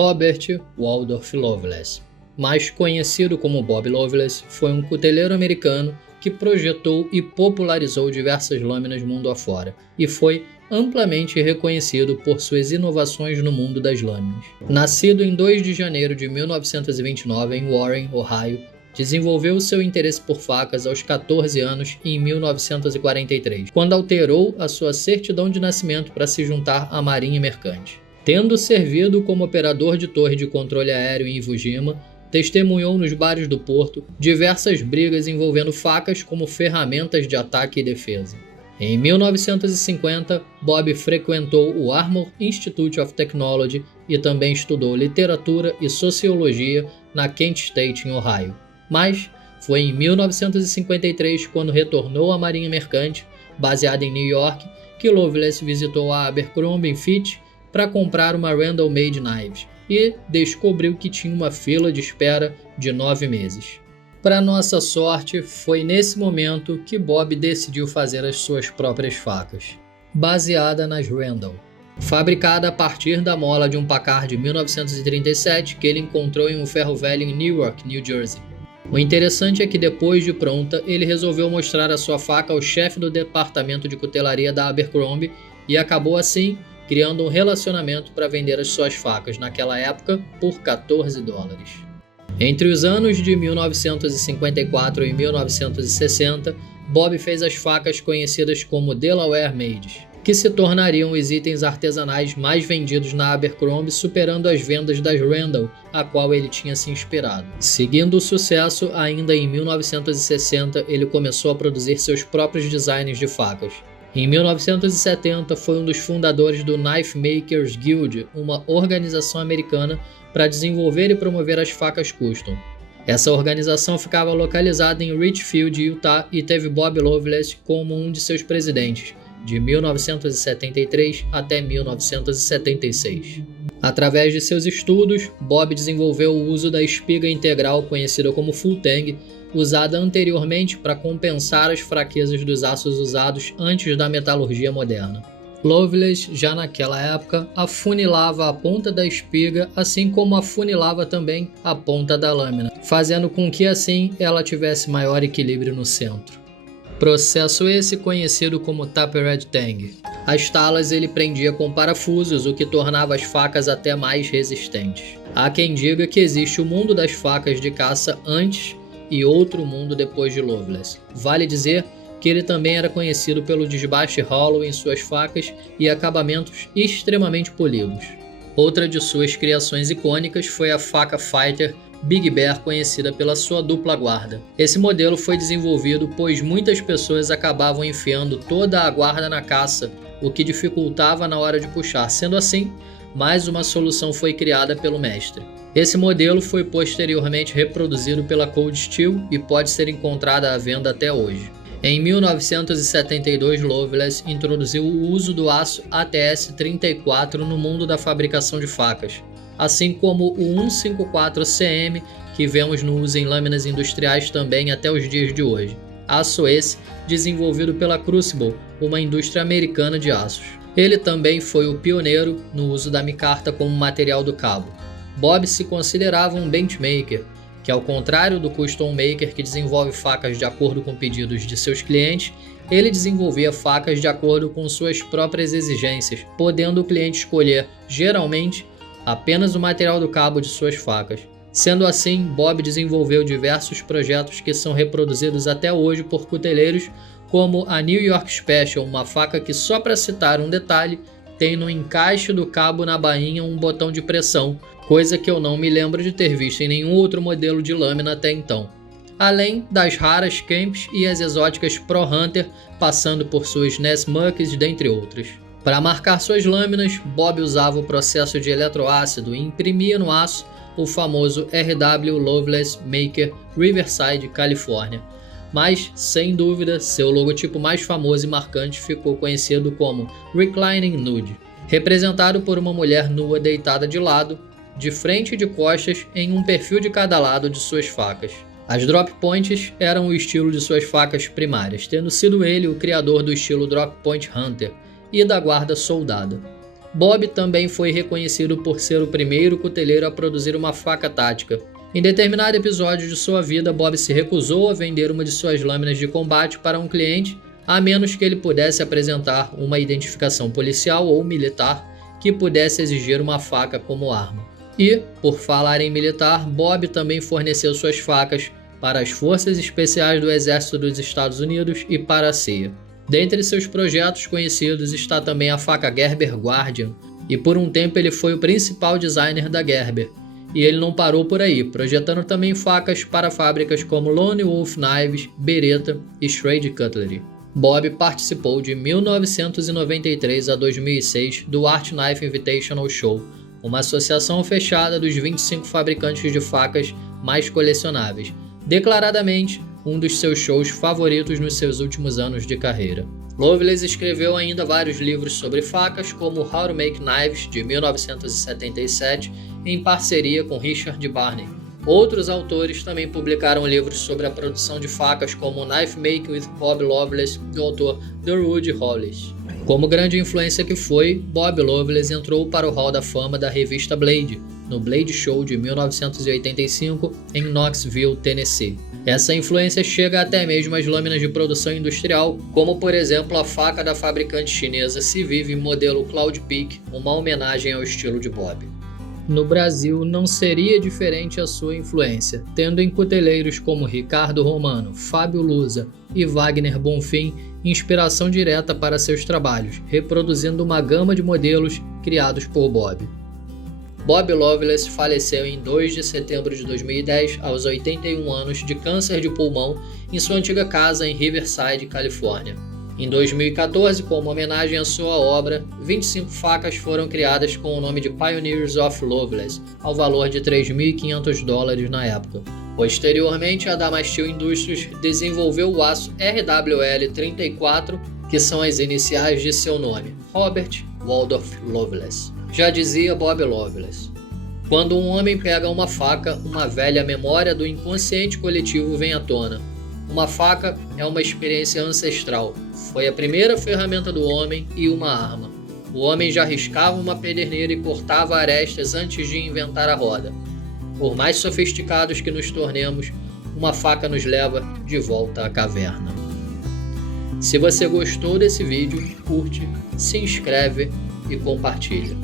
Robert Waldorf Loveless, mais conhecido como Bob Loveless, foi um cuteleiro americano que projetou e popularizou diversas lâminas mundo afora, e foi amplamente reconhecido por suas inovações no mundo das lâminas. Nascido em 2 de janeiro de 1929 em Warren, Ohio, desenvolveu seu interesse por facas aos 14 anos em 1943, quando alterou a sua certidão de nascimento para se juntar à Marinha Mercante. Tendo servido como operador de torre de controle aéreo em Iwo Jima, testemunhou nos bares do porto diversas brigas envolvendo facas como ferramentas de ataque e defesa. Em 1950, Bob frequentou o Armour Institute of Technology e também estudou literatura e sociologia na Kent State, em Ohio. Mas foi em 1953, quando retornou à Marinha Mercante, baseada em New York, que Loveless visitou a Abercrombie & Fitch para comprar uma Randall Made Knives e descobriu que tinha uma fila de espera de 9 meses. Para nossa sorte, foi nesse momento que Bob decidiu fazer as suas próprias facas, baseada nas Randall, fabricada a partir da mola de um Packard de 1937 que ele encontrou em um ferro velho em Newark, New Jersey. O interessante é que depois de pronta, ele resolveu mostrar a sua faca ao chefe do departamento de cutelaria da Abercrombie e acabou assim criando um relacionamento para vender as suas facas naquela época por $14. Entre os anos de 1954 e 1960, Bob fez as facas conhecidas como Delaware Mades, que se tornariam os itens artesanais mais vendidos na Abercrombie, superando as vendas das Randall, a qual ele tinha se inspirado. Seguindo o sucesso, ainda em 1960, ele começou a produzir seus próprios designs de facas. Em 1970, foi um dos fundadores do Knife Makers Guild, uma organização americana para desenvolver e promover as facas custom. Essa organização ficava localizada em Richfield, Utah, e teve Bob Loveless como um de seus presidentes, de 1973 até 1976. Através de seus estudos, Bob desenvolveu o uso da espiga integral, conhecida como full tang, usada anteriormente para compensar as fraquezas dos aços usados antes da metalurgia moderna. Loveless, já naquela época, afunilava a ponta da espiga, assim como afunilava também a ponta da lâmina, fazendo com que assim ela tivesse maior equilíbrio no centro. Processo esse conhecido como tapered tang. As talas ele prendia com parafusos, o que tornava as facas até mais resistentes. Há quem diga que existe o mundo das facas de caça antes e outro mundo depois de Loveless. Vale dizer que ele também era conhecido pelo desbaste hollow em suas facas e acabamentos extremamente polidos. Outra de suas criações icônicas foi a faca Fighter Big Bear, conhecida pela sua dupla guarda. Esse modelo foi desenvolvido pois muitas pessoas acabavam enfiando toda a guarda na caça, o que dificultava na hora de puxar. Sendo assim, mais uma solução foi criada pelo mestre. Esse modelo foi posteriormente reproduzido pela Cold Steel e pode ser encontrada à venda até hoje. Em 1972, Loveless introduziu o uso do aço ATS-34 no mundo da fabricação de facas, assim como o 154CM, que vemos no uso em lâminas industriais também até os dias de hoje. Aço esse desenvolvido pela Crucible, uma indústria americana de aços. Ele também foi o pioneiro no uso da micarta como material do cabo. Bob se considerava um benchmaker, que ao contrário do custom maker que desenvolve facas de acordo com pedidos de seus clientes, ele desenvolvia facas de acordo com suas próprias exigências, podendo o cliente escolher, geralmente, apenas o material do cabo de suas facas. Sendo assim, Bob desenvolveu diversos projetos que são reproduzidos até hoje por cuteleiros, como a New York Special, uma faca que, só para citar um detalhe, tem no encaixe do cabo na bainha um botão de pressão, coisa que eu não me lembro de ter visto em nenhum outro modelo de lâmina até então. Além das raras Kemps e as exóticas Pro Hunter, passando por suas Nessmucks, dentre outras. Para marcar suas lâminas, Bob usava o processo de eletroácido e imprimia no aço o famoso RW Loveless Maker Riverside, Califórnia. Mas, sem dúvida, seu logotipo mais famoso e marcante ficou conhecido como Reclining Nude, representado por uma mulher nua deitada de lado, de frente e de costas, em um perfil de cada lado de suas facas. As drop points eram o estilo de suas facas primárias, tendo sido ele o criador do estilo Drop Point Hunter e da guarda soldada. Bob também foi reconhecido por ser o primeiro cuteleiro a produzir uma faca tática. Em determinado episódio de sua vida, Bob se recusou a vender uma de suas lâminas de combate para um cliente, a menos que ele pudesse apresentar uma identificação policial ou militar que pudesse exigir uma faca como arma. E, por falar em militar, Bob também forneceu suas facas para as Forças Especiais do Exército dos Estados Unidos e para a CIA. Dentre seus projetos conhecidos está também a faca Gerber Guardian, e por um tempo ele foi o principal designer da Gerber. E ele não parou por aí, projetando também facas para fábricas como Lone Wolf Knives, Beretta e Schrade Cutlery. Bob participou de 1993 a 2006 do Art Knife Invitational Show, uma associação fechada dos 25 fabricantes de facas mais colecionáveis, declaradamente um dos seus shows favoritos nos seus últimos anos de carreira. Loveless escreveu ainda vários livros sobre facas, como How to Make Knives, de 1977, em parceria com Richard Barney. Outros autores também publicaram livros sobre a produção de facas, como Knife Making with Bob Loveless, do autor Durwood Hollis. Como grande influência que foi, Bob Loveless entrou para o Hall da Fama da revista Blade, no Blade Show de 1985, em Knoxville, Tennessee. Essa influência chega até mesmo às lâminas de produção industrial, como por exemplo a faca da fabricante chinesa Civive modelo Cloud Peak, uma homenagem ao estilo de Bob. No Brasil não seria diferente a sua influência, tendo em cuteleiros como Ricardo Romano, Fábio Lusa e Wagner Bonfim inspiração direta para seus trabalhos, reproduzindo uma gama de modelos criados por Bob. Bob Loveless faleceu em 2 de setembro de 2010, aos 81 anos, de câncer de pulmão, em sua antiga casa em Riverside, Califórnia. Em 2014, como homenagem à sua obra, 25 facas foram criadas com o nome de Pioneers of Loveless, ao valor de $3.500 na época. Posteriormente, a Damasteel Industries desenvolveu o aço RWL-34, que são as iniciais de seu nome, Robert Waldorf Loveless. Já dizia Bob Loveless: quando um homem pega uma faca, uma velha memória do inconsciente coletivo vem à tona. Uma faca é uma experiência ancestral. Foi a primeira ferramenta do homem e uma arma. O homem já riscava uma pederneira e cortava arestas antes de inventar a roda. Por mais sofisticados que nos tornemos, uma faca nos leva de volta à caverna. Se você gostou desse vídeo, curte, se inscreve e compartilha.